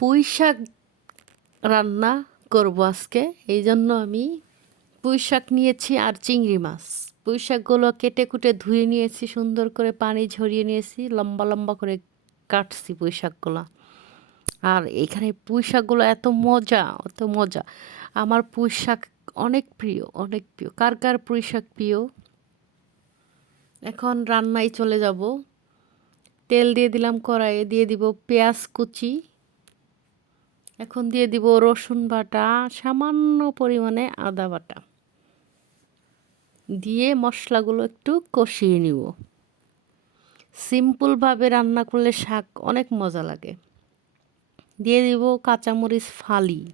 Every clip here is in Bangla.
পুঁই শাক রান্না করব আজকে। এই জন্য আমি পুঁই শাক নিয়েছি আর চিংড়ি মাছ। পুঁই শাকগুলো কেটে কুটে ধুয়ে নিয়েছি, সুন্দর করে পানি ঝরিয়ে নিয়েছি, লম্বা লম্বা করে কাটছি পুঁই শাকগুলো আর এখানে পুঁই শাকগুলো এত মজা এত মজা। আমার পুঁই শাক অনেক প্রিয় অনেক প্রিয়। কার কার পুঁই শাক প্রিয়? এখন রান্নায় চলে যাব। তেল দিয়ে দিলাম কড়াইয়ে, দিয়ে দিব পেঁয়াজ কুচি। এখন দিয়ে দিব রসুন বাটা, সামান্য পরিমাণে আদা বাটা। দিয়ে মশলাগুলো একটু কষিয়ে নিব। সিম্পলভাবে রান্না করলে শাক অনেক মজা লাগে। দিয়ে দিব কাঁচামরিচ ফালি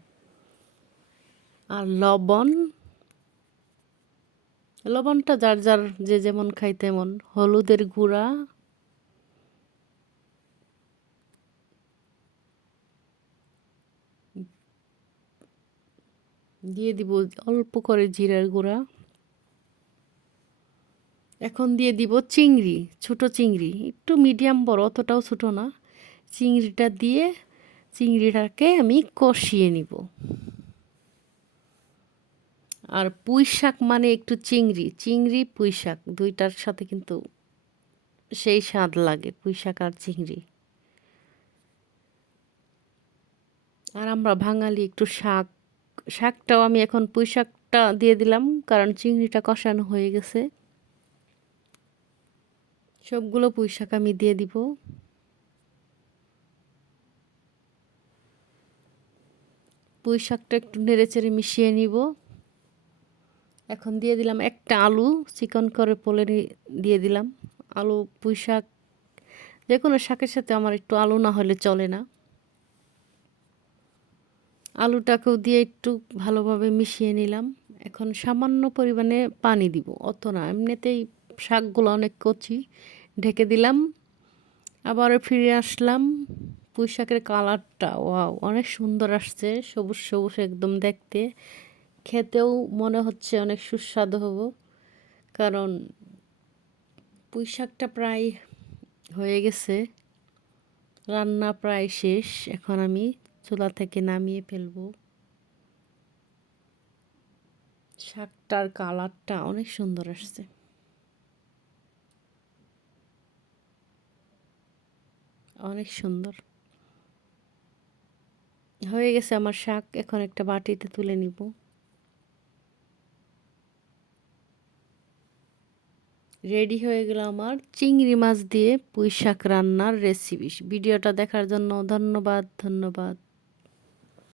আর লবণ। লবণটা যার যার যে যেমন খাই তেমন। হলুদের গুঁড়া দিয়ে দিব অল্প করে জিরার গুঁড়া। এখন দিয়ে দিব চিংড়ি, ছোট চিংড়ি। একটু মিডিয়াম বড়, অতটাও ছোট না। চিংড়িটা দিয়ে চিংড়িটাকে আমি কষিয়ে নিব। আর পুঁই শাক মানে একটু চিংড়ি। চিংড়ি, পুঁই শাক দুইটার সাথে কিন্তু সেই স্বাদ লাগে, পুঁই শাক আর চিংড়ি। আর আমরা বাঙালি একটু শাক শাকটাও আমি এখন পুঁই শাকটা দিয়ে দিলাম, কারণ চিংড়িটা কষানো হয়ে গেছে। সবগুলো পুঁই শাক আমি দিয়ে দিব। পুঁই শাকটা একটু নেড়ে চেড়ে মিশিয়ে নিব। এখন দিয়ে দিলাম একটা আলু, চিকন করে পোলে দিয়ে দিলাম। আলু, পুঁই শাক যে কোনো শাকের সাথে আমার একটু আলু না হলে চলে না। আলুটাকেও দিয়ে একটু ভালোভাবে মিশিয়ে নিলাম। এখন সামান্য পরিমাণে পানি দিব, অত না। এমনিতেই শাকগুলো অনেক কচি, ঢেকে দিলাম। আবার ফিরে আসলাম। পুঁই শাকের কালারটা, ওয়াও, অনেক সুন্দর আসছে, সবুজ সবুজ একদম দেখতে। খেতেও মনে হচ্ছে অনেক সুস্বাদু হব, কারণ পুঁই শাকটা প্রায় হয়ে গেছে। রান্না প্রায় শেষ, এখন আমি চুলা থেকে নামিয়ে ফেলব। শাকটার কালারটা অনেক সুন্দর আসছে। অনেক সুন্দর। হয়ে গেছে আমার শাক, এখন একটা বাটিতে তুলে নিব। রেডি হয়ে গেল আমার চিংড়ি মাছ দিয়ে পুঁই শাক রান্নার রেসিপি ভিডিওটা দেখার জন্য ধন্যবাদ ধন্যবাদ।